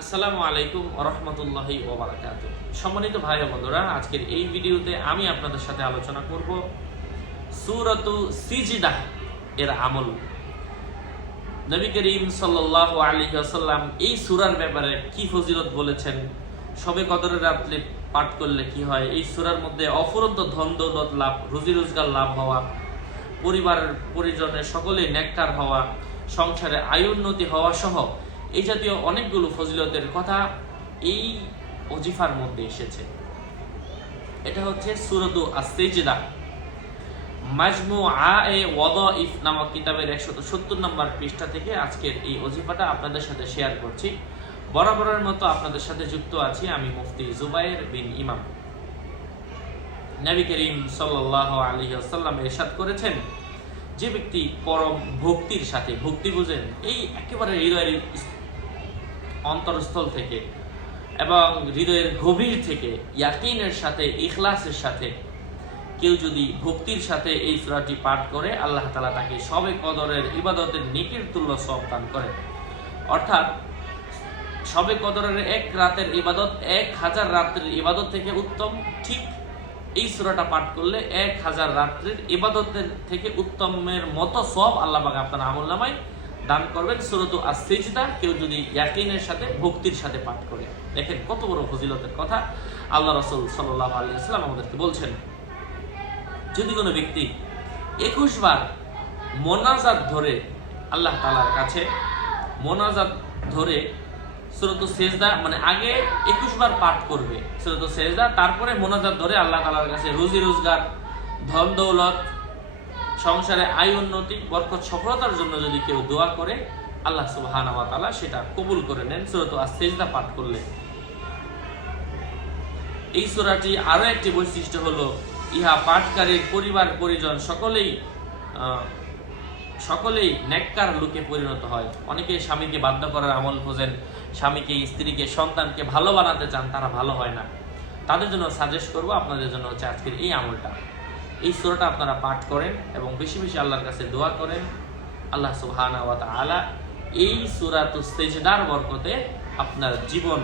আসসালামু আলাইকুম রহমতুল্লাহি ওবরাকাত সম্মানিত ভাই বন্ধুরা, আজকের এই ভিডিওতে আমি আপনাদের সাথে আলোচনা করব সুরতু সিজিদা এর আমল। নবী করিম সাল্লাহ আলী আসাল্লাম এই সুরার ব্যাপারে কি ফজিলত বলেছেন? সবে কদরের রাত্রে পাঠ করলে কি হয়? এই সুরার মধ্যে অফুরন্ত ধন দৌলত লাভ, রুজি রোজগার লাভ হওয়া, পরিবারের পরিজনের সকলে নেককার হওয়া, সংসারে আয় উন্নতি হওয়া সহ এই জাতীয় অনেকগুলো ফজিলতের কথা এই অজিফার মধ্যে এসেছে। এটা হচ্ছে সুরদু আসেজিদা মাজমু আ এ ইফ নামক কিতাবের একশত সত্তর নম্বর পৃষ্ঠা থেকে আজকের এই অজিফাটা আপনাদের সাথে শেয়ার করছি। বরাবরের মতো আপনাদের সাথে যুক্ত আছি আমি মুফতি জুবাইর বিন ইমাম। নবী করিম সাল্লাহ আলী আসাল্লাম এরশাদ করেছেন, যে ব্যক্তি পরম ভক্তির সাথে ভক্তি বুঝেন, এই একেবারে হৃদয়ের অন্তরস্থল থেকে এবং হৃদয়ের গভীর থেকে ইয়াকিনের সাথে, ইখলাসের সাথে। কেউ যদি ভক্তির সাথে এই সূরাটি পাঠ করে, আল্লাহ তালা তাকে সবে কদরের ইবাদতের নিকির তুল্য সব দান করেন। অর্থাৎ, সবে কদরের এক রাতের ইবাদত, এক হাজার রাত্রের ইবাদত থেকে উত্তম। ঠিক এই সূরাটা পাঠ করলে এক হাজার রাত্রির ইবাদতের থেকে উত্তমের মতো সব আল্লাহ আপনার আমল নামায় দান করবেন সুরতু আর সেজদা কেউ যদি ইয়াকিনের সাথে, ভক্তির সাথে পাঠ করে। দেখেন কত বড় ফজিলতের কথা। আল্লাহ রসুল সাল্লাহ আলী ইসলাম আমাদেরকে বলছেন, যদি কোনো ব্যক্তি একুশ বার মোনাজাত ধরে আল্লাহ তালার কাছে, মোনাজাত ধরে সুরত সেজদা মানে আগে একুশ বার পাঠ করবে সুরত সেজদা, তারপরে মোনাজাত ধরে আল্লাহ তালার কাছে রুজি রোজগার ধন দৌলত সংসারে আয় উন্নতি, বরকত, সফলতার জন্য যদি কেউ দোয়া করে, আল্লাহ সুবহান সেটা কবুল করে নেন। সুরত সেজদা পাঠ করলে এই সূরাটি আরও একটি বৈশিষ্ট্য হলো, ইহা পাঠকারীর পরিবার, পরিজন সকলেই সকলেই নেককার লোকে পরিণত হয়। অনেকে স্বামীকে বাধ্য করার আমল খোঁজেন, স্বামীকে, স্ত্রীকে, সন্তানকে ভালো বানাতে চান, তারা ভালো হয় না। তাদের জন্য সাজেস্ট করব, আপনাদের জন্য হচ্ছে আজকের এই আমলটা। এই সুরাটা আপনারা পাঠ করেন এবং বেশি বেশি আল্লাহর কাছে দোয়া করেন। আল্লাহ সুবহানা ওয়া তাআলা এই সূরাতু সেজদার বরকতে আপনার জীবন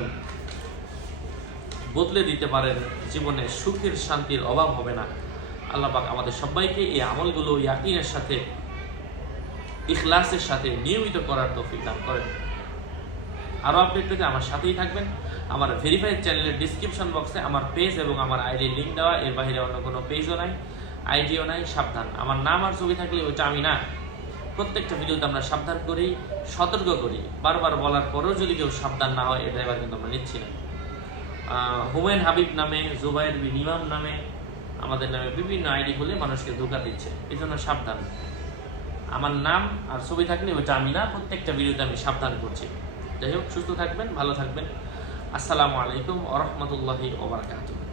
বদলে দিতে পারেন। জীবনে সুখের শান্তির অভাব হবে না। আল্লাহ পাক আমাদের সবাইকে এই আমলগুলো ইয়াকিনের সাথে, ইখলাসের সাথে নিয়মিত করার তৌফিক দান করেন। আরও আপডেট পেতে আমার সাথেই থাকবেন। আমার ভেরিফাইড চ্যানেলের ডিসক্রিপশন বক্সে আমার পেজ এবং আমার আইডি লিঙ্ক দেওয়া। এর বাইরে অন্য কোনো পেজও নাই। আইডিও নাই সাবধান। আমার নাম আর ছবি থাকলে ওইটা আমি না। প্রত্যেকটা ভিডিওতে আমরা সাবধান করি সতর্ক করি। বারবার বলার পরেও যদি কেউ সাবধান না হয় এটা এবার কিন্তু আমরা নিচ্ছি না। আহ, হুমায়ুন হাবিব নামে জুবাইর বিন ইমাম নামে আমাদের নামে বিভিন্ন আইডি খুলে মানুষকে ধোকা দিচ্ছে। এই জন্য সাবধান। আমার নাম আর ছবি থাকলে ওইটা আমি না প্রত্যেকটা ভিডিওতে আমি সাবধান করছি। যাই হোক সুস্থ থাকবেন ভালো থাকবেন। আসসালামু আলাইকুম ওরহমতুল্লাহি ওবরাকাতুহ